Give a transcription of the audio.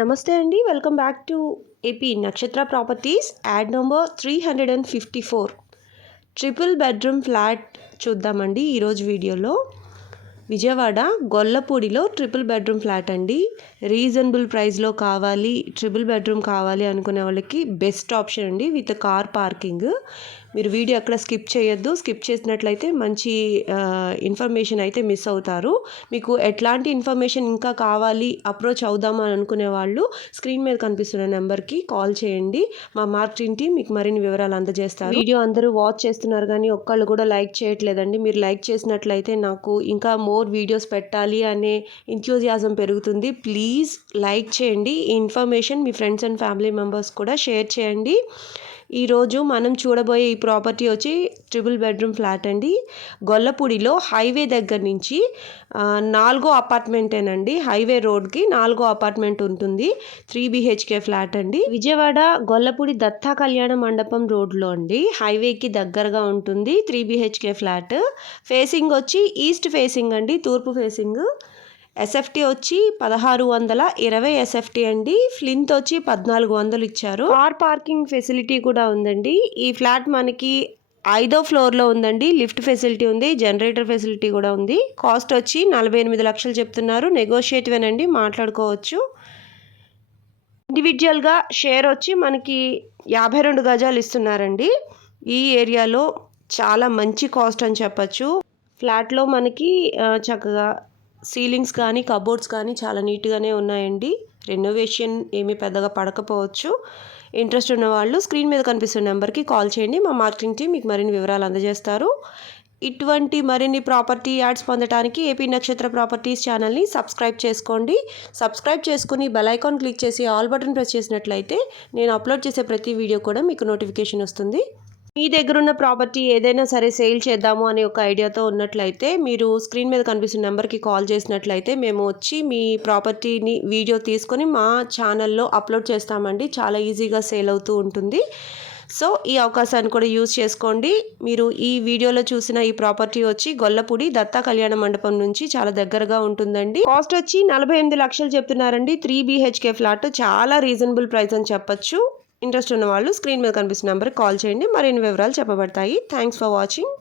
నమస్తే అండి. Welcome back to AP నక్షత్ర properties. Add number 354 triple bedroom flat చూద్దామండి ఈరోజు వీడియోలో. విజయవాడ గొల్లపూడిలో ట్రిపుల్ బెడ్రూమ్ ఫ్లాట్ అండి. రీజనబుల్ ప్రైస్లో కావాలి, ట్రిపుల్ బెడ్రూమ్ కావాలి అనుకునే వాళ్ళకి బెస్ట్ ఆప్షన్ అండి, విత్ కార్ పార్కింగ్. మీరు వీడియో ఎక్కడ స్కిప్ చేయొద్దు. స్కిప్ చేసినట్లయితే మంచి ఇన్ఫర్మేషన్ అయితే మిస్ అవుతారు. మీకు ఎట్లాంటి ఇన్ఫర్మేషన్ ఇంకా కావాలి, అప్రోచ్ అవుదామని అనుకునే వాళ్ళు స్క్రీన్ మీద కనిపిస్తున్న నెంబర్కి కాల్ చేయండి. మా మార్కెటింగ్ టీం మీకు మరిన్ని వివరాలు అందజేస్తారు. వీడియో అందరూ వాచ్ చేస్తున్నారు కానీ ఒక్కళ్ళు కూడా లైక్ చేయట్లేదండి. మీరు లైక్ చేసినట్లయితే నాకు ఇంకా మోర్ వీడియోస్ పెట్టాలి అనే ఎంథూజియాజం పెరుగుతుంది. ప్లీజ్ లైక్ చేయండి. ఈ information me friends and family members కూడా షేర్ చేయండి. ఈరోజు మనం చూడబోయే ఈ ప్రాపర్టీ వచ్చి ట్రిపుల్ బెడ్రూమ్ ఫ్లాట్ అండి. గొల్లపూడిలో హైవే దగ్గర నుంచి 4వ అపార్ట్మెంటేనండి. హైవే రోడ్కి 4వ అపార్ట్మెంట్ ఉంటుంది. 3 BHK ఫ్లాట్ అండి. విజయవాడ గొల్లపూడి దత్తా కళ్యాణ మండపం రోడ్లో అండి. హైవేకి దగ్గరగా ఉంటుంది. 3 BHK ఫ్లాట్. ఫేసింగ్ వచ్చి ఈస్ట్ ఫేసింగ్ అండి, తూర్పు ఫేసింగ్. ఎస్ఎఫ్టీ వచ్చి 1620 ఎస్ఎఫ్టీ అండి. ఫ్లింత్ వచ్చి 1400 ఇచ్చారు. కార్ పార్కింగ్ ఫెసిలిటీ కూడా ఉందండి. ఈ ఫ్లాట్ మనకి 5వ ఫ్లోర్లో ఉందండి. లిఫ్ట్ ఫెసిలిటీ ఉంది, జనరేటర్ ఫెసిలిటీ కూడా ఉంది. కాస్ట్ వచ్చి 48 లక్షలు చెప్తున్నారు. నెగోషియేటివేనండి, మాట్లాడుకోవచ్చు. ఇండివిజువల్గా షేర్ వచ్చి మనకి 52 గజాలు ఇస్తున్నారండి. ఈ ఏరియాలో చాలా మంచి కాస్ట్ అని చెప్పచ్చు. ఫ్లాట్లో మనకి చక్కగా సీలింగ్స్ కానీ కబోర్డ్స్ కానీ చాలా నీట్గానే ఉన్నాయండి. రెనోవేషన్ ఏమీ పెద్దగా పడకపోవచ్చు. ఇంట్రెస్ట్ ఉన్న వాళ్ళు స్క్రీన్ మీద కనిపిస్తున్న నెంబర్కి కాల్ చేయండి. మా మార్కెటింగ్ టీం మీకు మరిన్ని వివరాలు అందజేస్తారు. ఇటువంటి మరిన్ని ప్రాపర్టీ యాడ్స్ పొందడానికి ఏపీ నక్షత్ర ప్రాపర్టీస్ ఛానల్ని సబ్స్క్రైబ్ చేసుకోండి. సబ్స్క్రైబ్ చేసుకుని బెల్ ఐకాన్ క్లిక్ చేసి ఆల్ బటన్ ప్రెస్ చేసినట్లయితే నేను అప్లోడ్ చేసే ప్రతి వీడియో కూడా మీకు నోటిఫికేషన్ వస్తుంది. మీ దగ్గర ఉన్న ప్రాపర్టీ ఏదైనా సరే సేల్ చేద్దాము అనే ఒక ఐడియాతో ఉన్నట్లయితే మీరు స్క్రీన్ మీద కనిపిస్తున్న నెంబర్కి కాల్ చేసినట్లయితే మేము వచ్చి మీ ప్రాపర్టీని వీడియో తీసుకొని మా ఛానల్లో అప్లోడ్ చేస్తామండి. చాలా ఈజీగా సేల్ అవుతూ ఉంటుంది. సో ఈ అవకాశాన్ని కూడా యూజ్ చేసుకోండి. మీరు ఈ వీడియోలో చూసిన ఈ ప్రాపర్టీ వచ్చి గొల్లపూడి దత్తా కళ్యాణ మండపం నుంచి చాలా దగ్గరగా ఉంటుందండి. కాస్ట్ వచ్చి 48 లక్షలు చెప్తున్నారండి. 3 BHK ఫ్లాట్ చాలా రీజనబుల్ ప్రైస్ అని చెప్పచ్చు. ఇంట్రెస్ట్ ఉన్న వాళ్ళు స్క్రీన్ మీద కనిపిస్తున్న నెంబర్కి కాల్ చేయండి. మరిన్ని వివరాలు చెప్పబడతాయి. Thanks for watching.